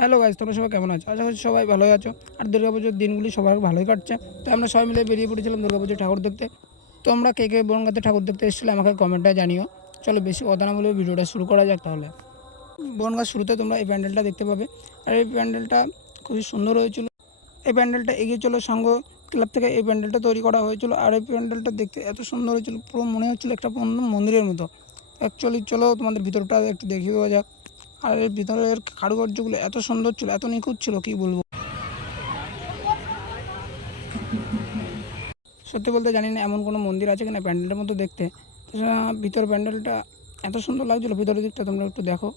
Hello guys তোমরা সবাই কেমন আছো? আশা করছি সবাই ভালোই আছো। আর দুর্গাপুজোর দিনগুলি সবার ভালোই কাটছে। তো আমরা সবাই মিলে বেরিয়ে পড়েছিলাম দুর্গাপুজোর ঠাকুর দেখতে। তো আমরা কে কে বনগাতে ঠাকুর দেখতে এসেছিল আমাকে কমেন্টে জানিও। চলো বেশি কথা না বলে ভিডিওটা শুরু করা যাক তাহলে। বনগাঁ শুরুতে তোমরা এই প্যান্ডেলটা দেখতে পাবে। আর এই প্যান্ডেলটা খুবই সুন্দর হয়েছিল। এই প্যান্ডেলটা এগিয়ে চলো সঙ্গ ক্লাব থেকে এই প্যান্ডেলটা তৈরি করা হয়েছিল। আর এই প্যান্ডেলটা দেখতে এত সুন্দর হয়েছিল। পুরো মনে হচ্ছিল একটা মন্দিরের মতো। অ্যাকচুয়ালি চলো তোমাদের ভিতরটা একটু দেখিয়ে দেওয়া যাক। আর এর ভিতরের কারুকার্যগুলো এত সুন্দর ছিল, এত নিখুঁত ছিল, কি বলব? সত্যি বলতে জানি না, এমন কোনো মন্দির আছে কিনা প্যান্ডেলের মতো দেখতে। তাছাড়া ভিতর প্যান্ডেলটা এত সুন্দর লাগছিল, ভিতরের দিকটা তোমরা একটু দেখো,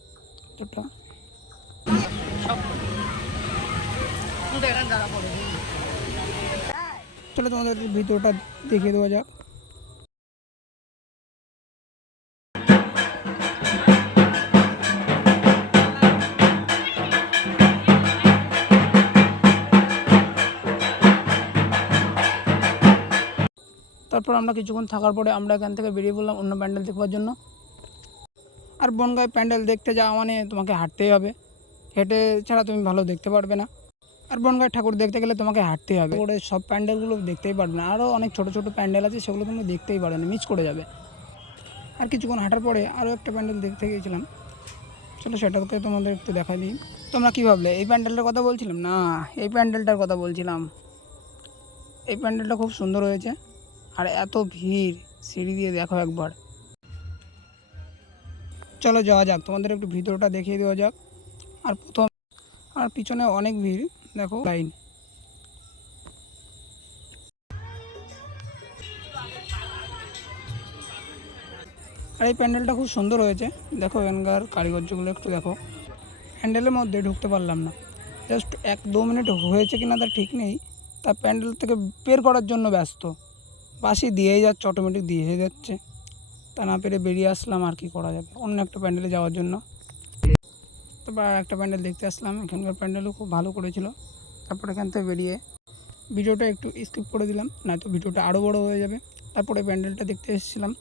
ভিতরটা। চলো তোমাদের ভিতরটা দেখিয়ে দেওয়া যাক। তারপর আমরা কিছুক্ষণ থাকার পরে আমরা এখান থেকে বেরিয়ে পড়লাম অন্য প্যান্ডেল দেখবার জন্য। আর বনগাঁয় প্যান্ডেল দেখতে যাওয়া মানে তোমাকে হাঁটতেই হবে। হেঁটে ছাড়া তুমি ভালো দেখতে পারবে না। আর বনগাঁয় ঠাকুর দেখতে গেলে তোমাকে হাঁটতেই হবে। করে সব প্যান্ডেলগুলো দেখতেই পারবে না। আরও অনেক ছোটো ছোটো প্যান্ডেল আছে, সেগুলো তুমি দেখতেই পারবে না মিস করে যাবে। আর কিছুক্ষণ হাঁটার পরে আরও একটা প্যান্ডেল দেখতে গিয়েছিলাম। চলো সেটাকে তোমাদের একটু দেখা দিই। তোমরা কী ভাবলে, এই প্যান্ডেলটার কথা বলছিলাম? না, এই প্যান্ডেলটার কথা বলছিলাম। এই প্যান্ডেলটা খুব সুন্দর হয়েছে। আর এত ভিড়, সিঁড়ি দিয়ে দেখো একবার। চলো যাওয়া যাক, তোমাদের একটু ভিতরটা দেখিয়ে দেওয়া যাক। আর প্রথম, আর পিছনে অনেক ভিড়, দেখো লাইন। আর এই প্যান্ডেলটা খুব সুন্দর হয়েছে। দেখো এখানকার কারিগর্যগুলো একটু দেখো। প্যান্ডেলের মধ্যে ঢুকতে পারলাম না। জাস্ট এক দু মিনিট হয়েছে কিনা তার ঠিক নেই। তা প্যান্ডেল থেকে বের করার জন্য ব্যস্ত। বাসি দিয়েই যাচ্ছে অটোমেটিক দিয়ে যাচ্ছে। তা না পেরে বেরিয়ে আসলাম, আর কি করা যাবে? অন্য একটা প্যান্ডেলে যাওয়ার জন্য। তারপর আর একটা প্যান্ডেল দেখতে আসলাম, এখানকার প্যান্ডেলও খুব ভালো করেছিল। তারপর এখান থেকে বেরিয়ে ভিডিওটা একটু স্কিপ করে দিলাম, নয়তো ভিডিওটা আরও বড় হয়ে যাবে। তারপরে প্যান্ডেলটা দেখতে এসেছিলাম।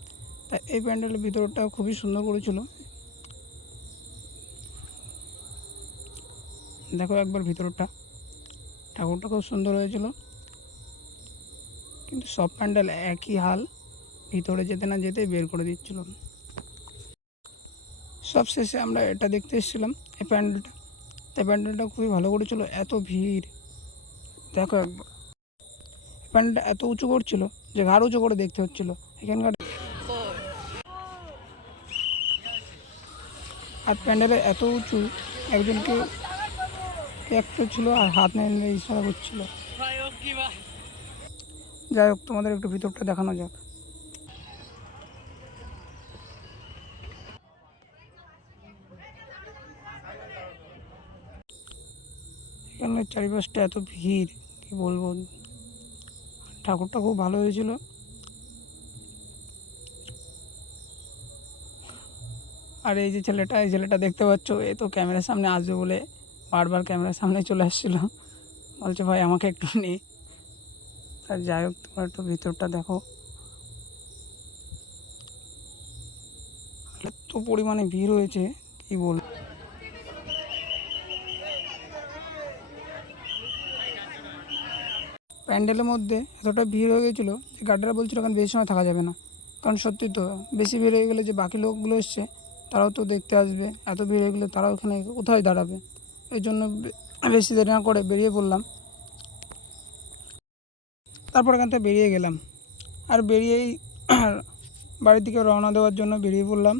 তা এই প্যান্ডেলের ভিতরটা খুবই সুন্দর করেছিল। দেখো একবার ভিতরটা। ঠাকুরটা খুব সুন্দর হয়েছিল। কিন্তু সব প্যান্ডেল একই হাল, ভিতরে যেতে না যেতে বের করে দিচ্ছিল। সব শেষে আমরা এটা দেখতে এসেছিলাম, এই প্যান্ডেলটা। এই প্যান্ডেলটা খুবই ভালো করেছিল, এত ভিড়। দেখো একবার। প্যান্ডেলটা এত উঁচু করছিল যে ঘাড় উঁচু করে দেখতে হচ্ছিল। এখানকার আর প্যান্ডেলে এত উঁচু, একজনকে একটা ছিল আর হাত নেড়ে ইশারা করছিল। যাই হোক, তোমাদের একটু ভিতরটা দেখানো যাক। এখানে চারিপাশটা এত ভিড়, কি বলব? ঠাকুরটা খুব ভালো হয়েছিল। আর এই যে ছেলেটা, এই ছেলেটা দেখতে পাচ্ছ, এ তো ক্যামেরার সামনে আসবে বলে বারবার ক্যামেরার সামনে চলে আসছিল। বলছে, ভাই, আমাকে একটু নিয়ে আর যাই হোক, তোমার একটু ভিতরটা দেখো। এত পরিমাণে ভিড় হয়েছে, কি বল প্যান্ডেলের মধ্যে এতটা ভিড় হয়ে গেছিল যে গার্ডাররা বলছিল কারণ বেশি সময় থাকা যাবে না। কারণ সত্যি তো, বেশি ভিড় হয়ে গেলে যে বাকি লোকগুলো এসছে, তারাও তো দেখতে আসবে। এত ভিড় হয়ে গেলে তারাও এখানে কোথায় দাঁড়াবে? এই জন্য বেশি দেরি না করে বেরিয়ে পড়লাম। তারপর এখান থেকে বেরিয়ে গেলাম। আর বেরিয়েই বাড়ির দিকে রওনা দেওয়ার জন্য বেরিয়ে পড়লাম।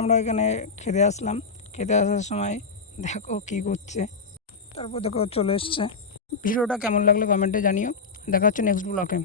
আমরা এখানে খেতে আসলাম। খেতে আসার সময় দেখো কি করছে। তারপর দেখো চলে এসছে। ভিডিওটা কেমন লাগল কমেন্টে জানিও। দেখা হচ্ছে নেক্সট ব্লকে